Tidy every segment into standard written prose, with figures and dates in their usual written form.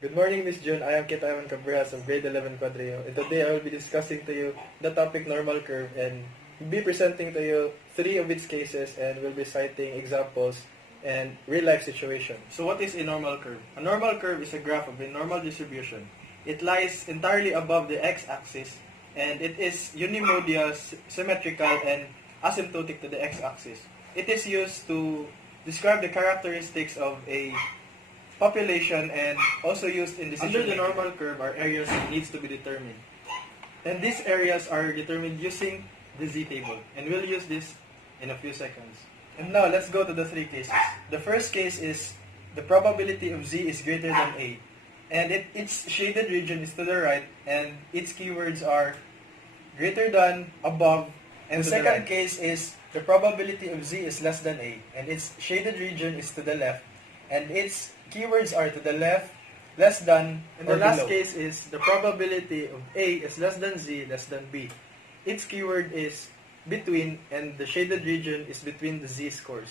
Good morning, Miss June. I am Cabrejas of grade 11 Quadrio, and today I will be discussing to you the topic normal curve and be presenting to you three of its cases and will be citing examples and real-life situations. So what is a normal curve? A normal curve is a graph of a normal distribution. It lies entirely above the x-axis and it is unimodal, symmetrical, and asymptotic to the x-axis. It is used to describe the characteristics of a population and also used in decision making. Under the normal curve are areas that needs to be determined. And these areas are determined using the z-table. And we'll use this in a few seconds. And now let's go to the three cases. The first case is the probability of z is greater than a. And its shaded region is to the right and its keywords are greater than, above, and the second case is the probability of z is less than a. And its shaded region is to the left and its keywords are to the left, less than, and the last case is the probability of A is less than Z, less than B. Its keyword is between, and the shaded region is between the Z scores.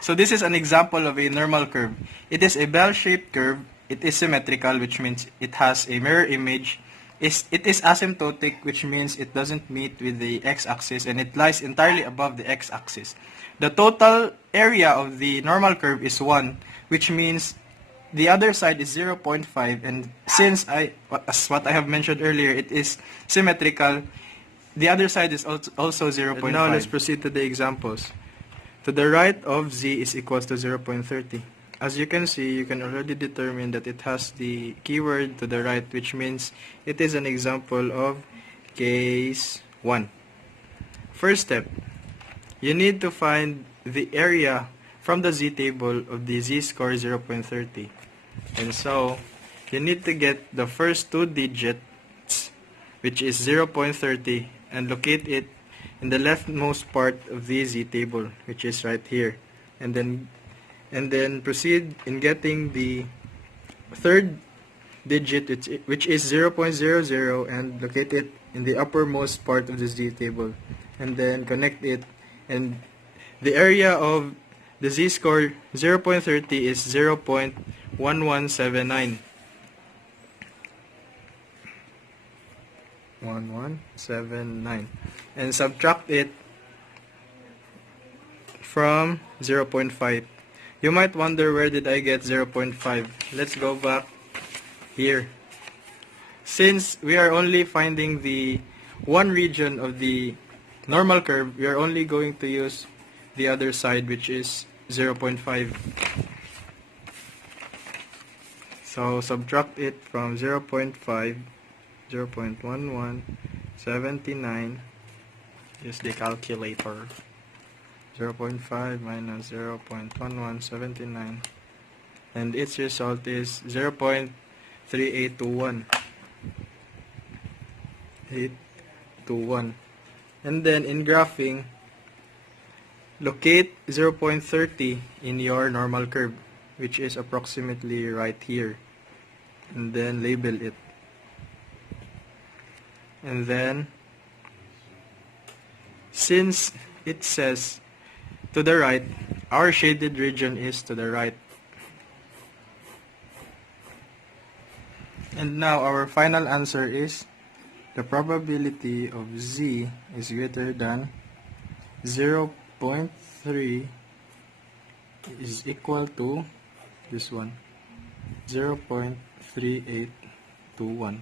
So this is an example of a normal curve. It is a bell-shaped curve. It is symmetrical, which means it has a mirror image. It is asymptotic, which means it doesn't meet with the x-axis, and it lies entirely above the x-axis. The total area of the normal curve is 1, which means the other side is 0.5, and since as what I have mentioned earlier, it is symmetrical, the other side is also 0.5. And now let's proceed to the examples. To the right of z is equals to 0.30. As you can see, you can already determine that it has the keyword to the right, which means it is an example of case 1. First step, you need to find the area from the z-table of the z-score 0.30. And so, you need to get the first two digits, which is 0.30, and locate it in the leftmost part of the z-table, which is right here. And then proceed in getting the third digit, which is 0.00, and locate it in the uppermost part of the z-table. And then connect it, and the area of the z-score 0.30 is 0.1179. 1179. And subtract it from 0.5. You might wonder, where did I get 0.5? Let's go back here. Since we are only finding the one region of the normal curve, we are only going to use the other side, which is 0.5. So subtract it from 0.5, 0.1179. Use the calculator. 0.5 minus 0.1179, and its result is 0.3821. 821. And then in graphing, locate 0.30 in your normal curve, which is approximately right here, and then label it. And then, since it says to the right, our shaded region is to the right. And now our final answer is the probability of z is greater than 0.3 is equal to this one, 0.3821.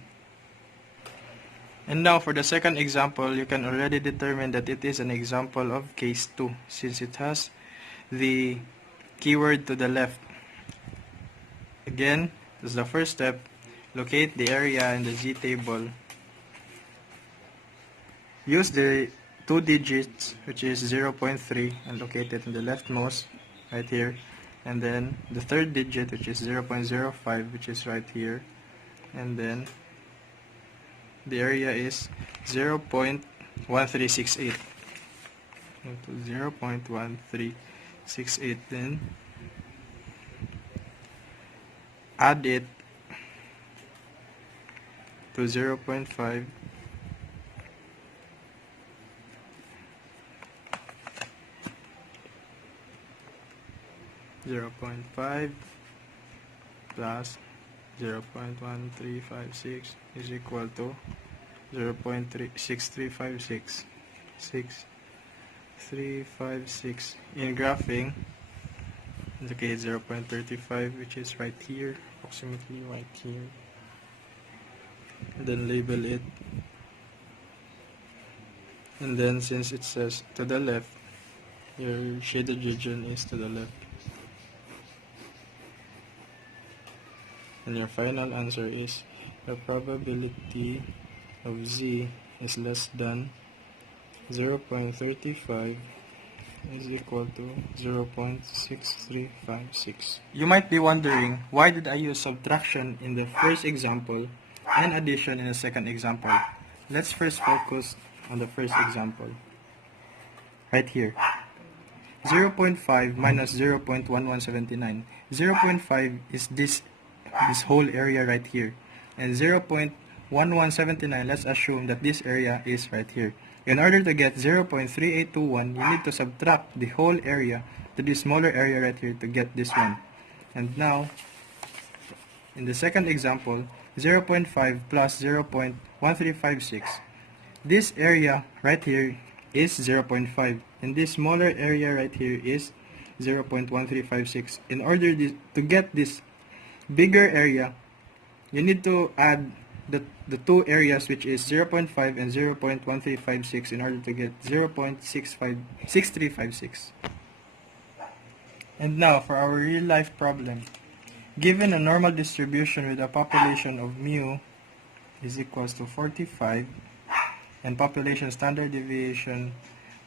And now for the second example, you can already determine that it is an example of case 2, since it has the keyword to the left. Again, this is the first step. Locate the area in the z-table. Use the two digits, which is 0.3, and locate it in the leftmost, right here. And then the third digit, which is 0.05, which is right here. And then the area is 0.1368. 0.1368. Then add it to 0.5. 0.5 plus 0.1356 is equal to 0.6356. 6356. In graphing, indicate 0.35, which is right here, approximately right here. And then label it. And then since it says to the left, your shaded region is to the left. And your final answer is the probability of Z is less than 0.35 is equal to 0.6356. You might be wondering, why did I use subtraction in the first example and addition in the second example? Let's first focus on the first example. Right here. 0.5 minus 0.1179. 0.5 is this whole area right here. And 0.1179, let's assume that this area is right here. In order to get 0.3821, you need to subtract the whole area to the smaller area right here to get this one. And now, in the second example, 0.5 plus 0.1356. This area right here is 0.5, and this smaller area right here is 0.1356. In order to get this bigger area, you need to add the two areas, which is 0.5 and 0.1356, in order to get 0.6356. And now for our real life problem. Given a normal distribution with a population of mu is equals to 45 and population standard deviation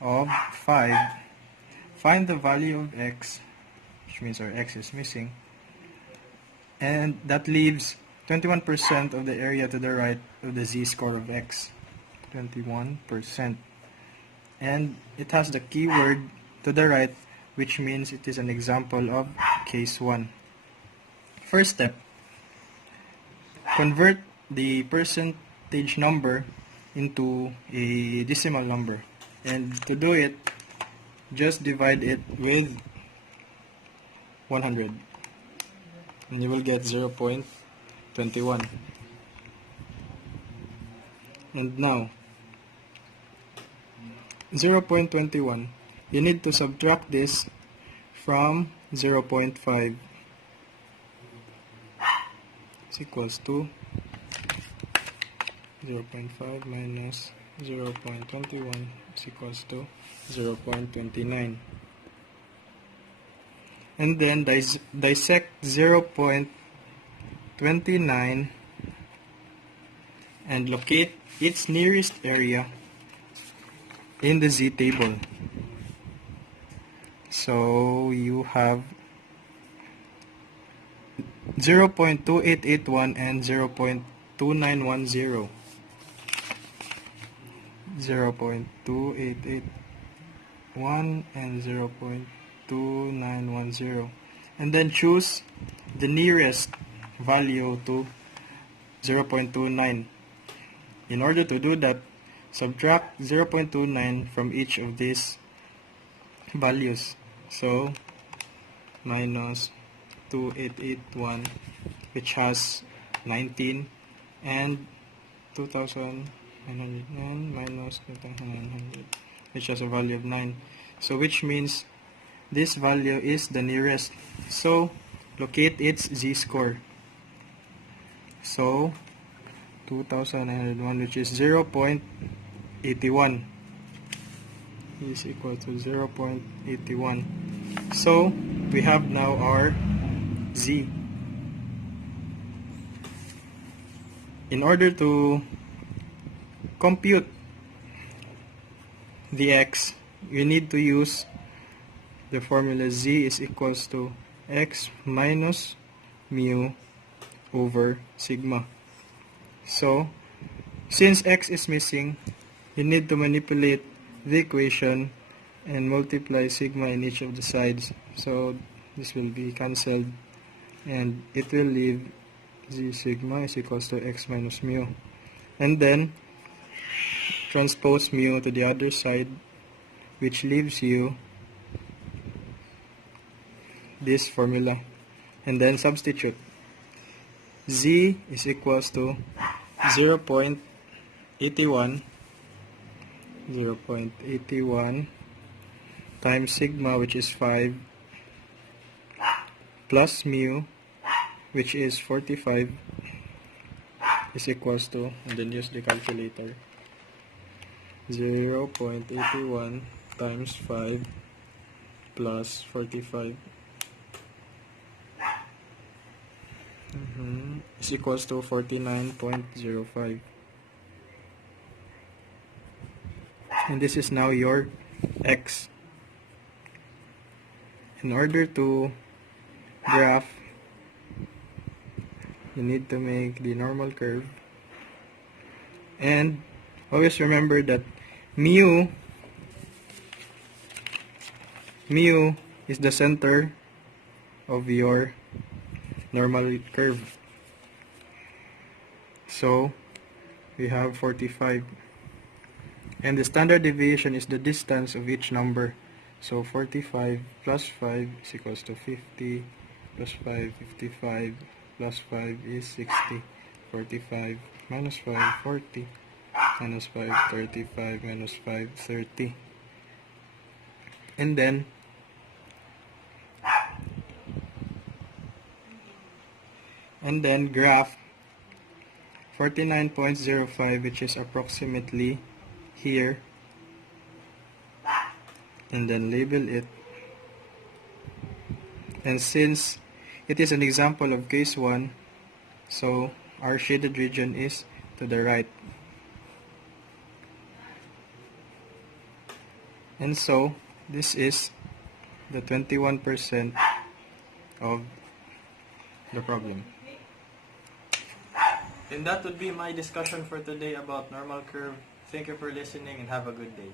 of 5, find the value of x, which means our x is missing, and that leaves 21% of the area to the right of the z-score of x. 21%. And it has the keyword to the right, which means it is an example of case 1. First step, convert the percentage number into a decimal number. And to do it, just divide it with 100. And you will get 0.21. And now, 0.21, you need to subtract this from 0.5. Is equals to 0.5 minus 0.21 is equals to 0.29. And then dissect 0.29 and locate its nearest area in the z table. So you have 0.2881 and 0.2910. 0.2881 and 0.2910. And then choose the nearest value to 0.29. In order to do that, subtract 0.29 from each of these values. So, minus 2881, which has 19, and 2900 minus 2900, which has a value of 9. So, which means this value is the nearest. So, locate its z-score. So, 2901, which is 0.81, is equal to 0.81. So, we have now our z. In order to compute the x, you need to use the formula z is equals to x minus mu over sigma. So, since x is missing, you need to manipulate the equation and multiply sigma in each of the sides. So, this will be cancelled, and it will leave z sigma is equals to x minus mu. And then, transpose mu to the other side, which leaves you this formula. And then substitute. Z is equals to 0.81 times sigma, which is 5, plus mu, which is 45, is equals to, and then use the calculator, 0.81 times 5 plus 45 is equals to 49.05. And this is now your x. In order to graph, you need to make the normal curve, and always remember that mu is the center of your normal curve. So we have 45, and the standard deviation is the distance of each number. So 45 plus 5 is equals to 50, plus 5, 55, plus 5 is 60, 45, minus 5, 40, minus 5, 35, minus 5, 30. And then graph 49.05, which is approximately here, and then label it. And since it is an example of case 1, so our shaded region is to the right. And so this is the 21% of the problem. And that would be my discussion for today about normal curve. Thank you for listening and have a good day.